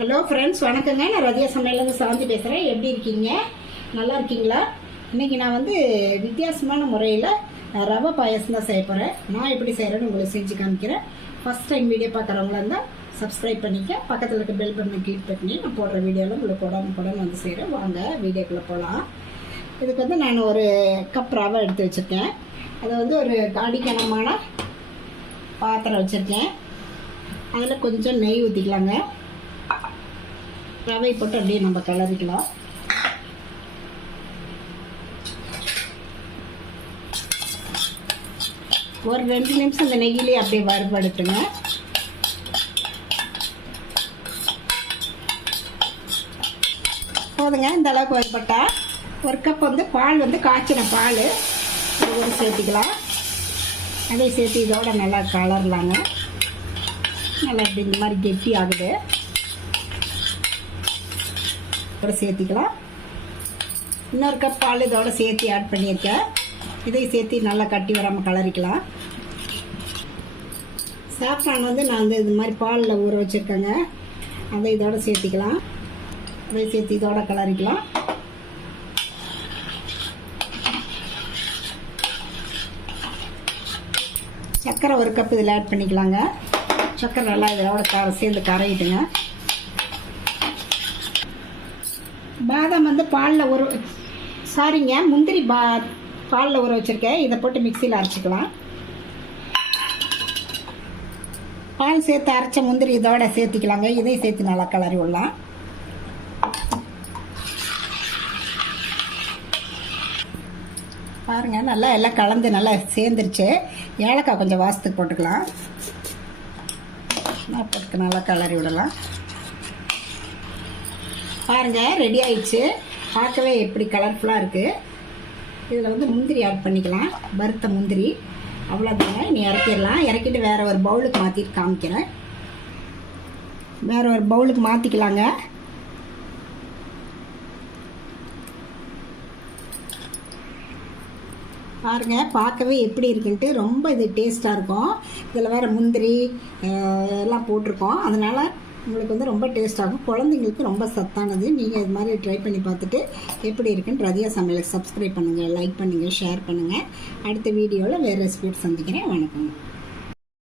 Hello friends, வணக்கங்க. நான் ரதியா சமையலேருந்து சாந்தி பேசுகிறேன். எப்படி இருக்கீங்க? நல்லா இருக்கீங்களா? இன்றைக்கி நான் வித்தியாசமான முறையில் ரவை பாயசம் தான் செய்ய போகிறேன். நான் எப்படி செய்கிறேன்னு உங்களுக்கு செஞ்சு காமிக்கிறேன். ஃபஸ்ட் டைம் வீடியோ பார்க்குறவங்களா இருந்தால் சப்ஸ்கிரைப் பண்ணிக்க, பக்கத்தில் இருக்க பெல் பட்டனை கிளிக் பண்ணி நான் போடுற வீடியோவில் உங்களுக்கு உடனுக்குடன் செய்கிறேன். வாங்க வீடியோக்குள்ளே போகலாம். இதுக்கு நான் ஒரு கப் ரவை எடுத்து வச்சுருக்கேன். அதை ஒரு அடிக்கனமான பாத்திரம் வச்சுருக்கேன். அதில் கொஞ்சம் நெய் ஊற்றிக்கலாங்க. ரவை போட்டு அப்படியே நம்ம கலரிக்கலாம். ஒரு 2 நிமிஷம் இந்த நெய்யிலே அப்படியே வறுபடுத்துங்க. போதுங்க. இந்த அளவுக்கு வறுபட்டா ஒரு கப் பால் காய்ச்சின பால் இதோடு சேர்த்திக்கலாம். அதை சேர்த்து இதோட நல்லா கலரலாங்க. நல்லா இப்படி இந்த மாதிரி கெட்டி ஆகுது. இதோட சேர்த்திக்கலாம். இன்னொரு கப் பால் இதோட சேர்த்து ஆட் பண்ணியிருக்கேன். இதை சேர்த்து நல்லா கட்டி வராமல் கலரிக்கலாம். சாஃப்ரான் நான் இது மாதிரி பாலில் ஊற வச்சுருக்கேங்க. அதை இதோட சேர்த்திக்கலாம். அதை சேர்த்து இதோட கலரிக்கலாம். சர்க்கரை ஒரு கப் இதில் ஆட் பண்ணிக்கலாங்க. சர்க்கரை நல்லா இதோட சேர்ந்து கரையிட்டுங்க. பாதாம் பாலில் முந்திரி பாலில் ஊற வச்சுருக்கேன். இதை போட்டு மிக்சியில் அரைச்சிக்கலாம். பால் சேர்த்து அரைச்ச முந்திரி இதோட சேர்த்திக்கலாங்க. இதையும் சேர்த்து நல்லா கலரி விடலாம். பாருங்கள், நல்லா எல்லாம் கலந்து நல்லா சேர்ந்துருச்சு. ஏலக்காய் கொஞ்சம் வாசத்துக்கு போட்டுக்கலாம். போட்டு நல்லா கலரி விடலாம். பாருங்கள், ரெடி ஆயிடுச்சு. பார்க்கவே எப்படி கலர்ஃபுல்லாக இருக்குது. இதில் முந்திரி ஆட் பண்ணிக்கலாம். வறுத்த முந்திரி. அவ்வளோதாங்க. இனி இறக்கிடலாம். இறக்கிட்டு வேறு ஒரு பவுலுக்கு மாற்றிட்டு காமிக்கிறேன். வேறு ஒரு பவுலுக்கு மாற்றிக்கலாங்க. பாருங்கள், பார்க்கவே எப்படி இருக்குன்ட்டு. ரொம்ப இது டேஸ்ட்டாக இருக்கும். இதில் வேறு முந்திரி எல்லாம் போட்டிருக்கோம். அதனால் உங்களுக்கு ரொம்ப டேஸ்ட்டாகும். குழந்தைங்களுக்கு ரொம்ப சத்தானது. நீங்கள் இது மாதிரி ட்ரை பண்ணி பார்த்துட்டு எப்படி இருக்குன்னு ரதியா சமையலுக்கு சப்ஸ்கிரைப் பண்ணுங்கள், லைக் பண்ணுங்கள், ஷேர் பண்ணுங்கள். அடுத்த வீடியோவில் வேறு ரெசிபி சந்திக்கிறேன். வணக்கம்.